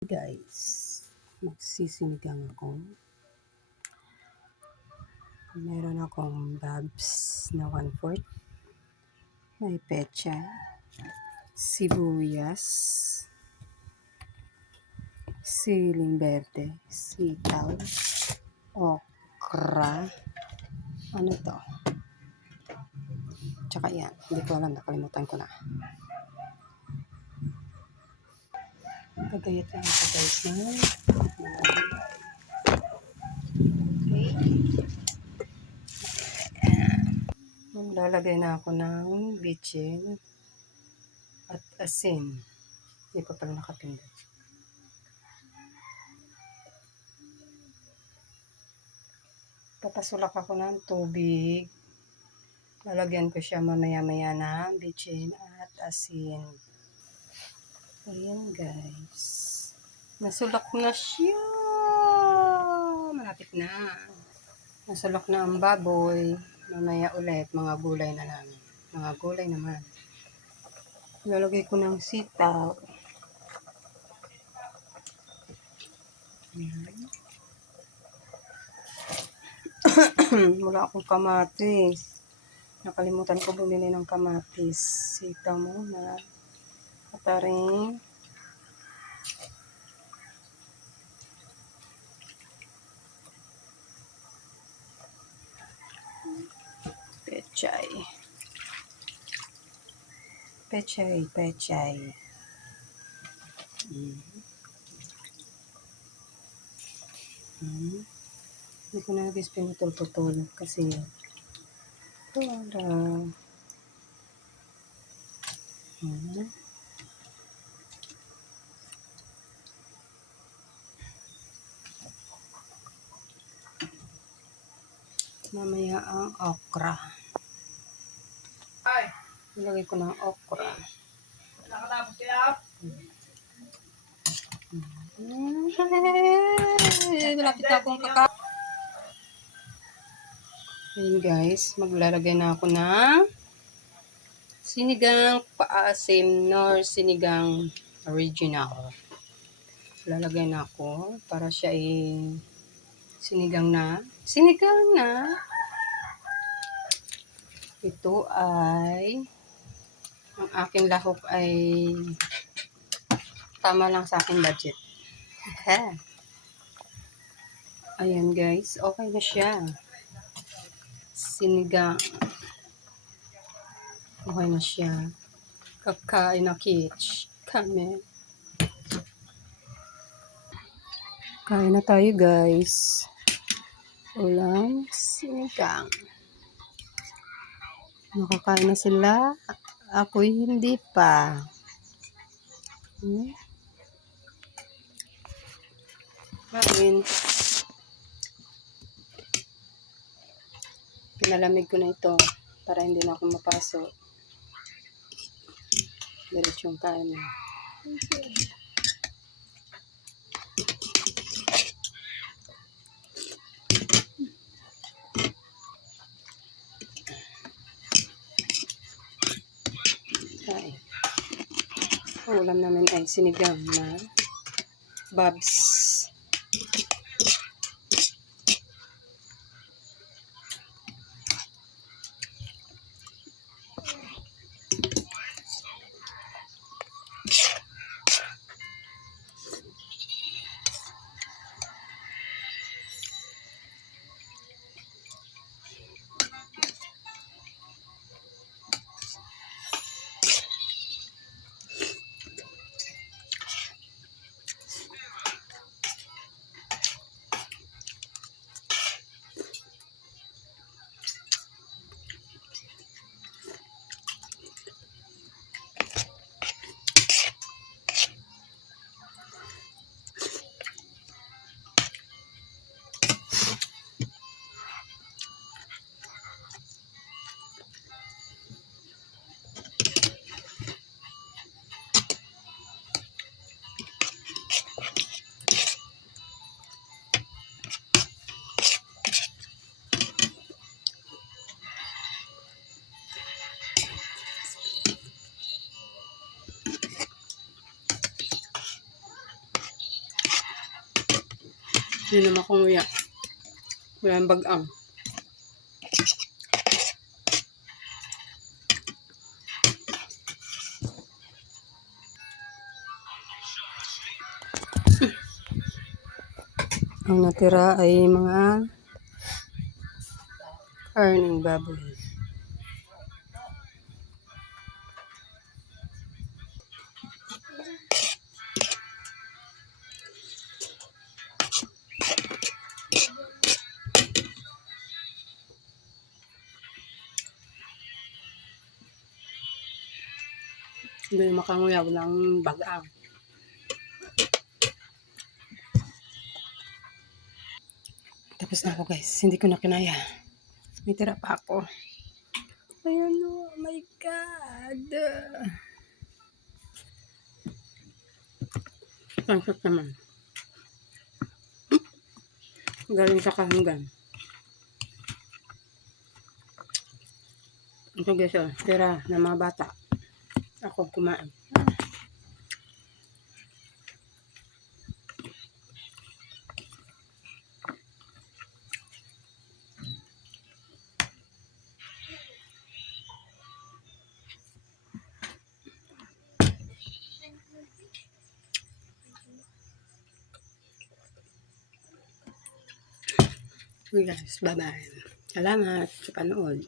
Guys, magsisinigang ako. Meron akong babs na 1/4. May pecha, sibuyas, siling berde, sitaw, okra, ano to? Tsaka yan, hindi ko alam, nakalimutan ko na. Pagayat lang ako guys na. Okay. Maglalagay na ako ng bitchin at asin. Hindi pa pala nakapindot. Papasulak ako ng tubig. Lalagyan ko siya mamaya-maya ng bitchin at asin. Ayan guys. Nasulak na siya. Malapit na. Nasulak na ang baboy. Mamaya ulit mga gulay na lang. Mga gulay naman. Lalagay ko ng sitaw. Wala akong kamatis. Nakalimutan ko bumili ng kamatis. Sitaw muna. Kataring. Pechay. Hindi ko na nagis pinutol-putol kasi para mamaya ang okra. Ilagay ko ng okra. Malapit na akong Ayun guys, maglalagay na ako ng sinigang paasim nor sinigang original. Lalagay na ako para siya ay sinigang na. Ito ay ang aking lahok ay tama lang sa aking budget. Ayan guys, okay na siya. Sinigang. Okay na siya. Kakain na kitsch kami. Kain na tayo guys. Ulam sinigang. Nakakain na sila. Ako'y hindi pa. Kain. Pinalamig ko na ito para hindi na ako mapasok. Diretso yung kain. Kain. Ang ulam namin ay sinigang na babs. Hindi na makunguya. Walang bagang. Ang natira ay mga karning baboy. Hindi na makanguya. Walang bagang. Tapos na ako guys. Hindi ko na kinaya. May tira pa ako. Ayan o. Oh my God. Pansot naman. Galing sa kahanggan. Ito guys o. Tira na mga bata. Ako kumain. Okay guys, bye-bye. Salamat sa panood.